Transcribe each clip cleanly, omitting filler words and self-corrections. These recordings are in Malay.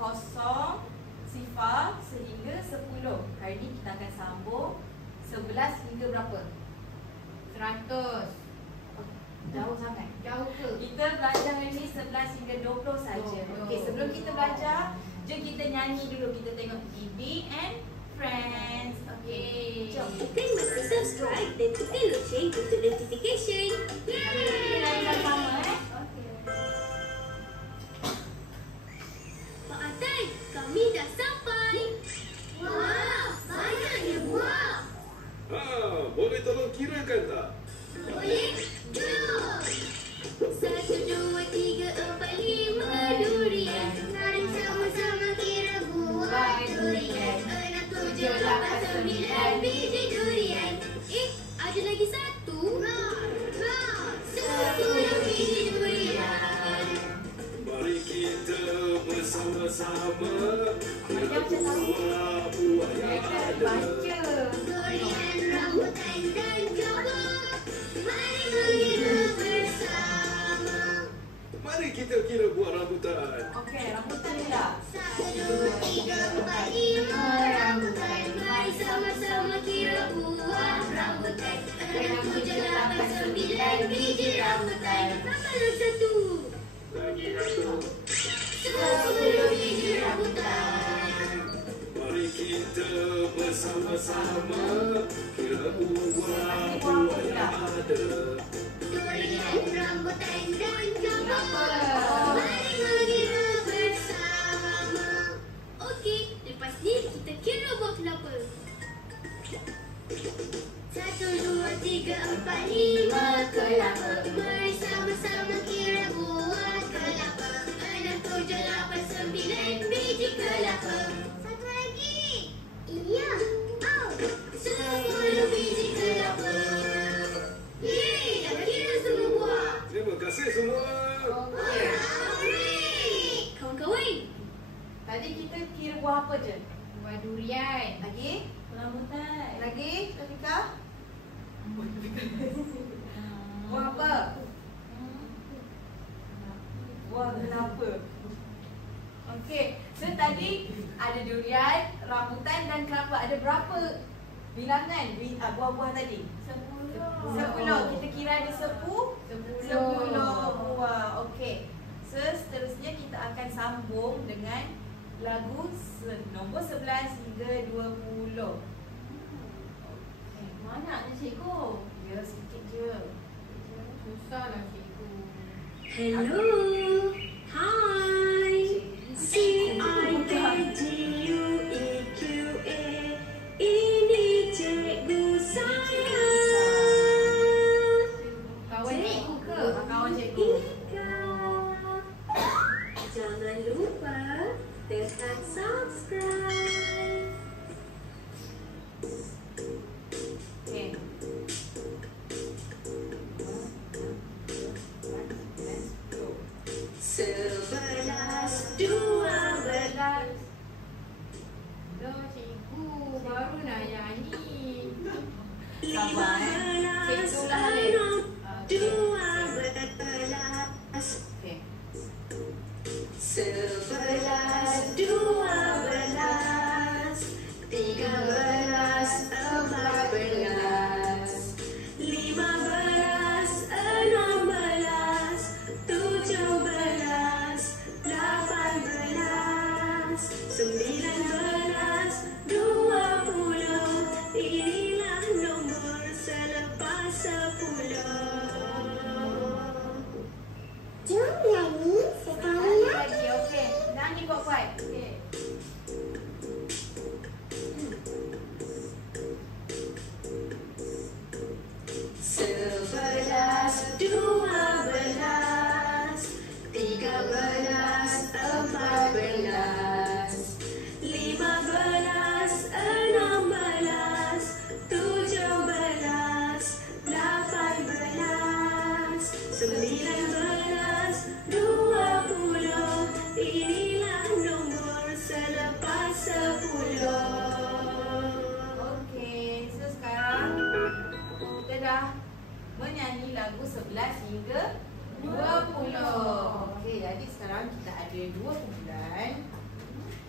0 sifar sehingga 10. Hari ini kita akan sambung 11 hingga berapa? 100. Jauh sangat. Jauh ke? Kita belajar hari ini 11 hingga 20 saja. Okey, sebelum kita belajar, jom kita nyanyi dulu. Kita tengok TV and Friends. Okey, jom. Tekan button subscribe dan tekan lonceng untuk notification. Kita nyanyi sama Pak Atan, kami dah sampai. Wah, banyaknya buah. Boleh tolong kirakan tak? Boleh? Jom. 1, 2, 3, 4, 5 durian. Mari sama-sama kira buah durian. 6, 7, 8, 9 biji durian. Ada lagi 1. 10 biji durian. Mari kita bersama-sama kira Macam buah-buah yang ada. baca. Durian, rambutan dan jaba. Mari mengira bersama. Mari kita kira buah rambutan. Okey, rambutan ni lah. 1, 2, 3, 4, 5 rambutan. Mari sama-sama kira buah rambutan. 6, 7, 8, 9 biji rambutan. Tambah satu. Lagi satu. 10 biji rambutan. Mari kita bersama-sama kira buah-buah yang ada. Durian, rambutan dan jaba. Mari mengira bersama. Okey, lepas ni kita kira buah kelapa. 1, 2, 3, 4, 5 kelapa. Mari sama-sama kira buah kelapa. 6, 7, 8, 9 biji kelapa. Satu lagi. Iya. 10 biji kelapa. Yeay, dah kira semua buah. Terima kasih semua. Alright. Kawan-kawan, Tadi kita kira buah apa je? Buah durian. Lagi? Rambutan. Lagi? Syafika? Buah apa? Buah kelapa. Okey, so tadi ada durian, rambutan dan kelapa. Ada berapa bilangan buah-buah tadi? 10. Kita kira ada 10 buah. Okey. So seterusnya kita akan sambung dengan lagu nombor 11 hingga 20. Mana ada cikgu? Ya, sikit je. Susahlah cikgu. hello, hi, CIKGUEQA. Ini cikgu saya. Kawan cikgu ke? Kawan cikgu. Ika. Jangan lupa tekan subscribe. Okey. 11, 12. Dah cikgu baru nak nyanyi. Sabar Cikgu lah Alif. Okey. 12. Okey. 11, 12, 13, 14, 15, 16, 17, 18, 19, 20. Inilah nombor selepas 10. Jom nyanyi sekali lagi. Okey. Nyanyi kuat-kuat. Okey. Sebelas, 12, 13, 14, 15, 16, 17, 18, 19, 20. Inilah nombor selepas 10. Okey. So sekarang kita dah menyanyi lagu 11 hingga 20. Okey, jadi sekarang kita ada 2 bulan.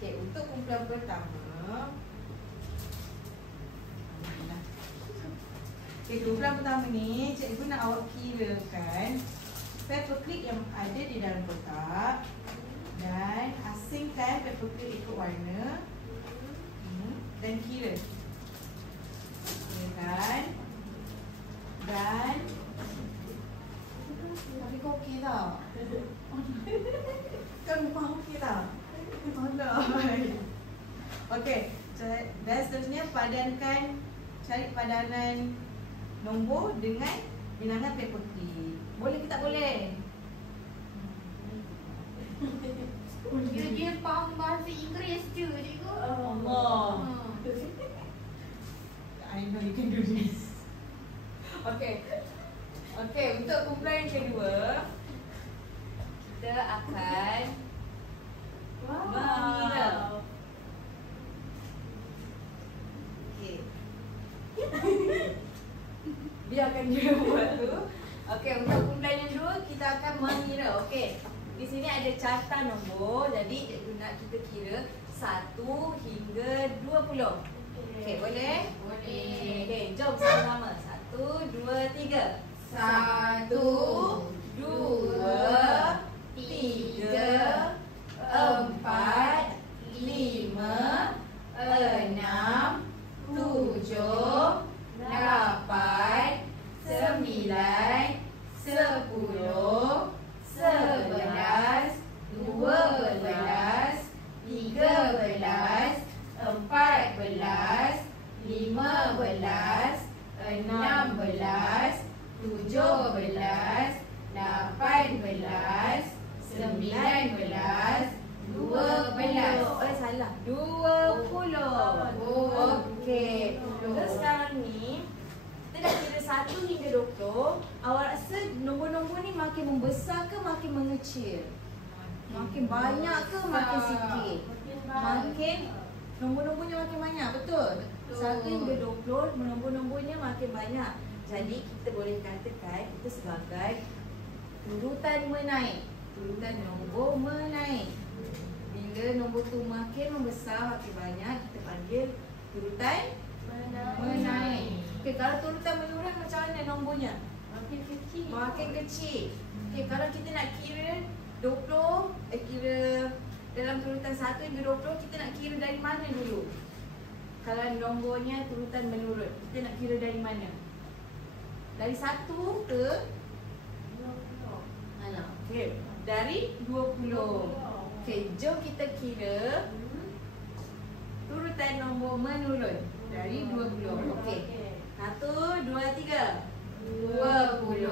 Okey, untuk kumpulan pertama. Okey, kumpulan pertama ni cikgu nak awak kirakan paperclip yang ada di dalam kotak dan asingkan paperclip ikut warna. Dan kira. Kirakan. Dan tapi kau okey tak? Kan muka okey tak? Alright. Okey, dan seterusnya padankan, cari padanan nombor dengan bilangan paperclip. Boleh ke tak boleh? Dia faham bahasa Inggeris je cikgu. Allah. I know you can do this. Okay. Okay, untuk kumpulan yang kedua, kita akan mengira. Okay. Biarkan dia buat tu. Okay, untuk kumpulan yang kedua, kita akan mengira. Okay. Di sini ada carta nombor, jadi cikgu nak kita kira 1 hingga 20. Okey, boleh? Boleh. Okey, jom sama-sama. 1, 2, 3. 1, 2, 3, 4, 5, 6, 7, 8, 9, 10, 11, 12, 13, 14, 15, 16, 17, 18, 19, 20. Salah. 20. Okey. Terus sekarang ni kita dah kira 1 hingga 20. Awak rasa nombor-nombor ni makin membesar ke makin mengecil? Makin banyak ke makin sikit? Makin nombor-nombornya makin banyak, betul? 1 hingga 20 nombor-nombornya makin banyak. Jadi kita boleh katakan kita sebagai urutan menaik. Urutan nombor menaik. Bila nombor tu makin membesar, makin banyak, kita panggil urutan menaik. Okey, kalau urutan menurun macam mana nombornya? Makin kecil. Makin kecil. Okey, kalau kita nak kira 20, kira dalam turutan 1 hingga 20, kita nak kira dari mana dulu? Kalau nombornya turutan menurun, kita nak kira dari mana? Dari 1 ke? Alah, okey. Dari 20. Okey, jom kita kira turutan nombor menurun dari 20. Okey. 1, 2, 3. 20,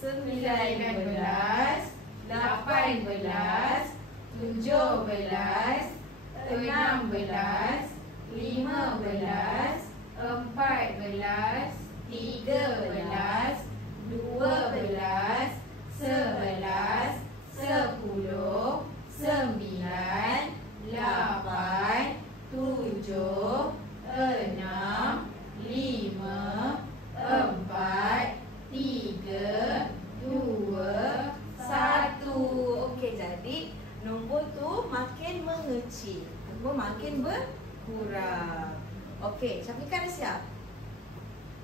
19, 18, 17, 16, 15, 14, 13, 12, 11, 10, 9, 8, 7, 6, 5, 4, 3, 2, 1. Okey, jadi nombor tu makin mengecil, nombor makin berkurang. Okey, Syafiqah dah siap?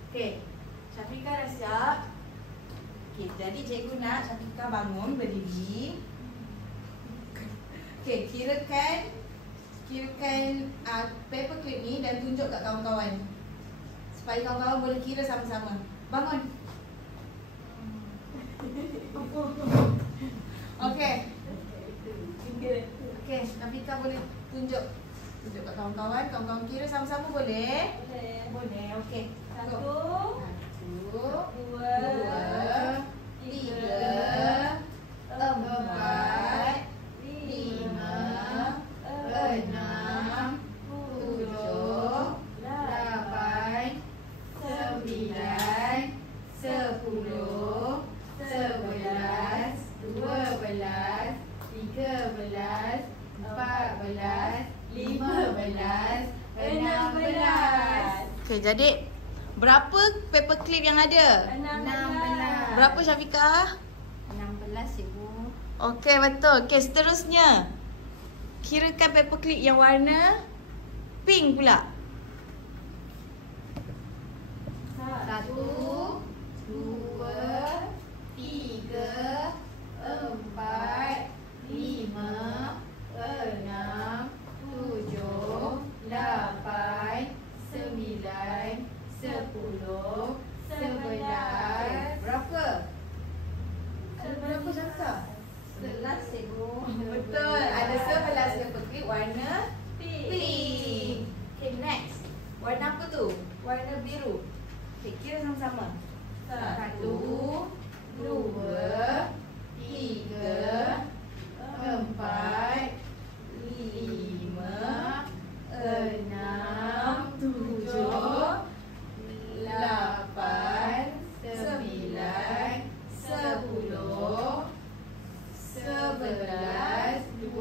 Okey, Syafiqah dah siap. Okey, jadi cikgu nak Syafiqah bangun, berdiri. Okey, kirakan paperclip ni dan tunjuk kat kawan-kawan. Supaya kawan-kawan boleh kira sama-sama. Bangun. Okey. Okey, Syafiqah boleh tunjuk kat kawan-kawan. Kawan-kawan kira sama-sama boleh? Boleh. Okey. 1, 2, 3, 4, 5, 6, 7, 8, 9, 10, 11, 12, 13, 14, 15, 16. Okey, jadi berapa paperclip yang ada? 16. Berapa Syafiqah? 16 cikgu. Okey, betul. Okey, seterusnya. kirakan paperclip yang warna pink pula. 1, 2, 3, 4, 5, 6, 7, 8, 9, 10, 11. Berapa? Berapa Syamsa? 11 cikgu. Betul. Ada 11 paperclip warna pink. Okay, next. Warna apa tu? Warna biru. Okay, kira sama-sama. 1, 2, 3, 4, 5, 6, 7, 8, 9, 10, 11, 12,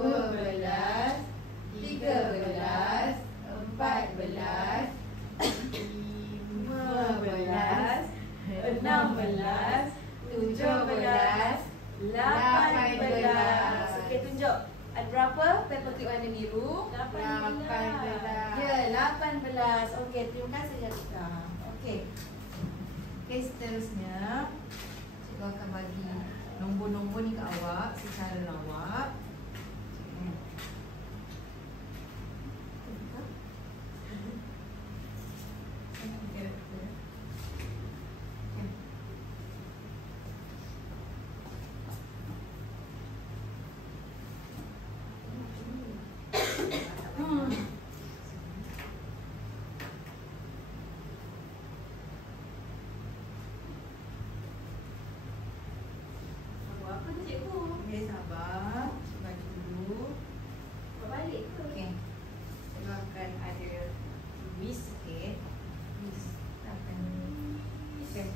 13, 14, 15, 16, 17, 18. Okey, tunjuk. Ada berapa paperclip warna biru? 18. Ya, 18. Okey, terima kasih Jessica. Okey. Okey, seterusnya cikgu akan bagi nombor-nombor ni ke awak secara lawak. Apa tu cikgu? Okey, sabar. Bagi dulu. Balik ke? Okey. Cikgu akan ada list sikit. List. Akan okey.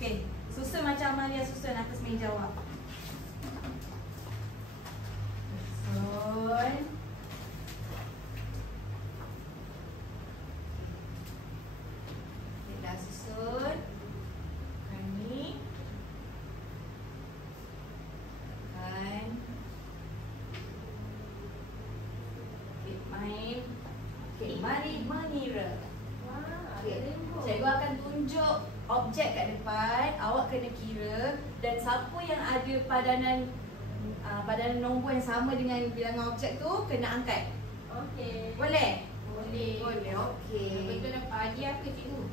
Okey, susun macam Amalia susun atas meja awak. Susun. Okey, dah susun. Bukan ni. Tekan. Okey, main. Okey, mari mengira. Wah, Okey, ada lembu. cikgu akan tunjuk objek kat depan, awak kena kira dan siapa yang ada padanan nombor yang sama dengan bilangan objek tu kena angkat. Okey. Boleh? Boleh. Boleh, okey. Betul nak pagi apa cikgu?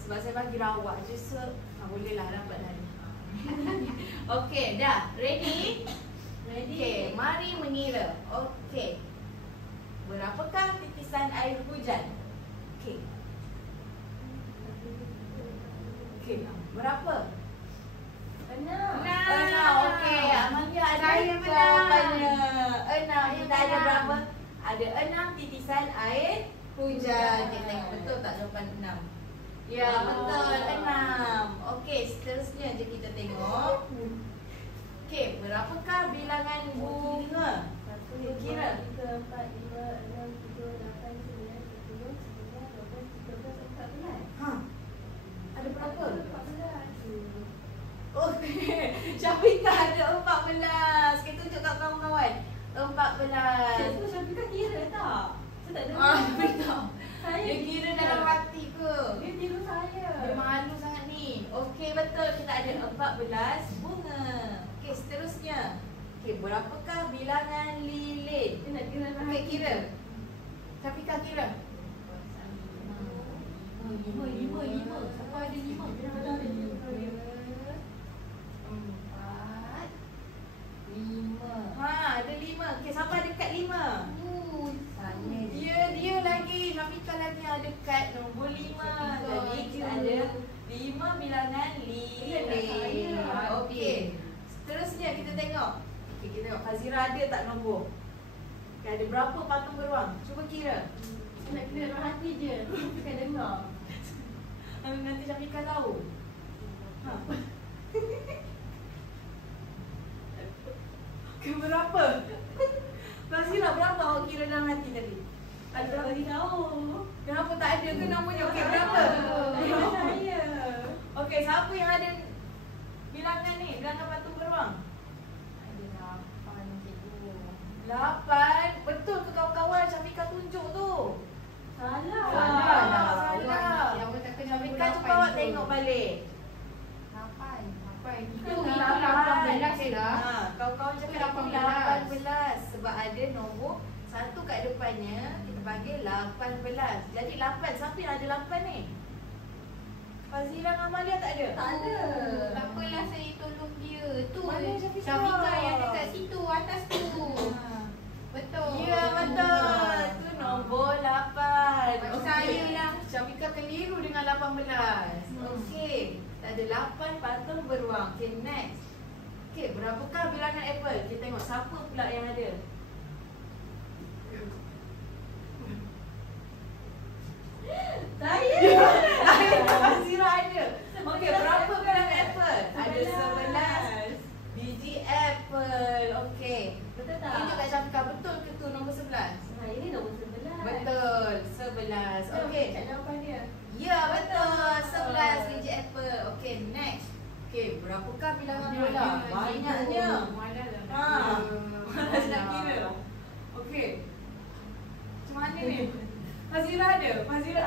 Sebab saya bagi rawak je, so boleh lah dapat hari. Okey, dah. Ready? Ready. Okey, mari mengira. Okey. Berapakah titisan air hujan? Okey. Okey, berapa? 6. 6. Okey, Amalia ada Saya menang. jawapannya. 6. Saya Kita ada menang. berapa? Ada 6 titisan air hujan. Kita tengok betul tak jawapan 6? Ya, Oh. betul. 6. Okey, seterusnya je kita tengok. Okey, berapakah bilangan bunga? 1, You kira. 3, 4, 5, 6, 7, 8, 9, 10, 11, 12, 13, 14. Ha. Ada berapa? 14. Okey, Syafiqah ada 14. Kita tunjuk kat kawan-kawan. 14. Cikgu Syafiqah kira tak? Saya tak dengar. Beritahu. Saya Dia kira dalam hati ke? Dia tiru saya. Dia malu sangat ni. Okey, betul. Kita ada 14 bunga. Okey, seterusnya. Okey, berapakah bilangan lilin? Dia nak kira dalam Okey, hati. kira. Syafiqah kira. 5. Siapa ada 5? Dia nak ada 5. 4, 5. Ha, ada 5. Okey, siapa ada kad 5? Saya. Dia lagi. Syafiqah lagi yang ada kad nombor 5. Jadi kita ada 5 bilangan lilin. Okey. Seterusnya kita tengok. Okey, kita tengok Fazira ada tak nombor? Okay, ada berapa patung beruang? Cuba kira. Saya nak kira dalam hati je. Bukan dengar. Nanti Syafiqah tahu. Ha. Okey, berapa? Fazira berapa awak kira dalam hati tadi? Ada berapa dia tahu? Kenapa tak ada ke nombornya? Okey, berapa? Saya. Okey, siapa yang ada bilangan ni? Bilangan patung beruang? Ada 8 cikgu. 8. 8. Betul ke kawan-kawan? Syafika tunjuk tu. Salah. Salah. Yang tak kena Syafika cuba awak tengok balik. 8. Itu Itu 8 18 lah. kawan-kawan cakap itu 18 sebab ada nombor 1 kat depannya, kita panggil 18. Jadi 8, siapa yang ada 8 ni? Fazira dengan Amalia tak ada? Tak ada. Tak apalah saya tolong dia. Tu Mana Syafika? Syafika yang dekat situ, atas tu. Betul. Ya, betul. Itu nombor 8. Bagi saya lah. Syafika keliru dengan 18. Okey. Tak ada 8 patung beruang. Okey, next. Okey, berapakah bilangan apple? Kita tengok siapa pula yang ada. Saya. Fazira ada. Okey, berapa bilangan apple? Ada 11 biji apple. Okey. Betul tak? Tunjuk kat Syafika, betul ke tu nombor 11? Saya ni nombor 11. Betul, 11. Okey. Cak jawapan dia. Ya, betul. 11 biji apple. Okey, next. Okey, berapakah bilangan bola? Banyaknya. Ha. Malas nak kira. Okey. Macam mana ni? Fazira ada? Fazira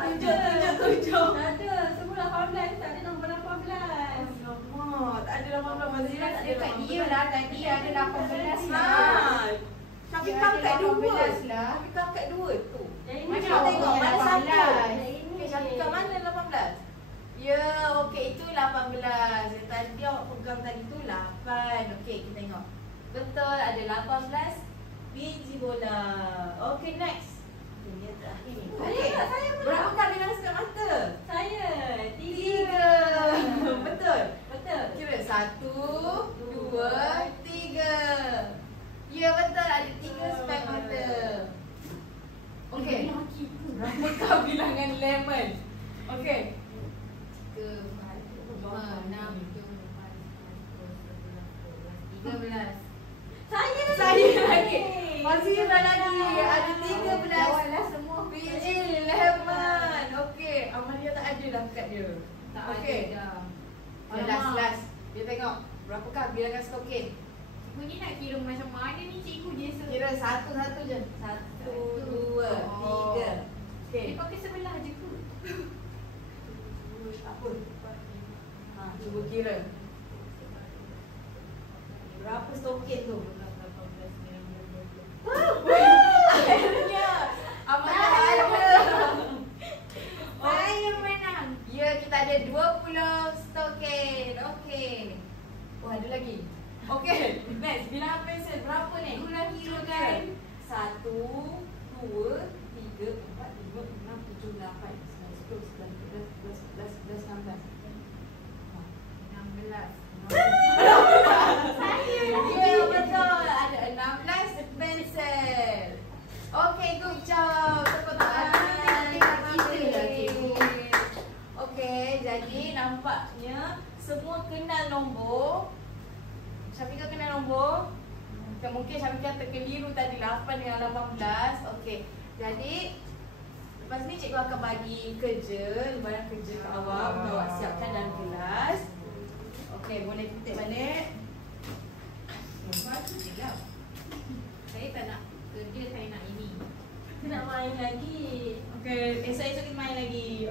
tunjuk. Tak ada. Semua 18. Tak ada nombor 18. Alamak, tak ada 18. Fazira tak ada Dekat 18. dia lah tadi ada 18 Ha. lah. Syafika Dia ada angkat 2. 18 lah. Syafika angkat 2 tu. Yang ini Mana Macam awak tengok? yang Mana satu? 18? Okey, Syafika mana 18? Ya, okey itu 18. Yang tadi awak pegang tadi tu 8. Okey, kita tengok. Betul, ada 18 biji bola. Okey, next. Ini yang terakhir ni. Okey. Saya pula. Berapakah bilangan sekat mata? Saya. 3. Betul. Betul. Kira 1, 2, 3. Ya, betul. Ada 3 sekat mata. Okey. Berapakah bilangan lemon? Okey. 3, 4, 5, 6, 7, 8, 9, 10, 11, 12, 13. Saya lagi. Fazira lagi. Ada 13 Jawablah semua. biji lemon. Okey. Amalia tak ada dah kat dia. Tak Okey. ada dah. Last, last. Dia tengok. Berapakah bilangan stokin? Cikgu ni nak kira macam mana ni cikgu dia Kira satu-satu je. 1, 2, 3. Okey. Dia pakai sebelah je ke? Apa? Ha, cuba kira. Berapa stokin tu? Akhirnya Amalia ada. Saya menang. Ya, kita ada 20 stokin. Okey. Oh, ada lagi. Okey, next. Bilangan pensel berapa ni? Itulah kira kan. 1, 2, 3, 4, 5, 6, 7, 8, 9, 10, 11, 12, 13, 14, 15, 16. 16. Ya, betul. Ada 16 pensel. Okey, good job. Tepuk tangan. Kita lah, cikgu. Okey, jadi nampaknya semua kenal nombor. Syafika kenal nombor. Mungkin Syafika terkeliru tadi 8 dengan 18. Okey. Jadi lepas ni cikgu akan bagi kerja, lembaran kerja ke awak untuk awak siapkan dalam kelas. Okey, boleh titik balik. Bagus je lah. Saya tak nak kerja, saya nak ini. nak main lagi. Okey, esok-esok kita main lagi.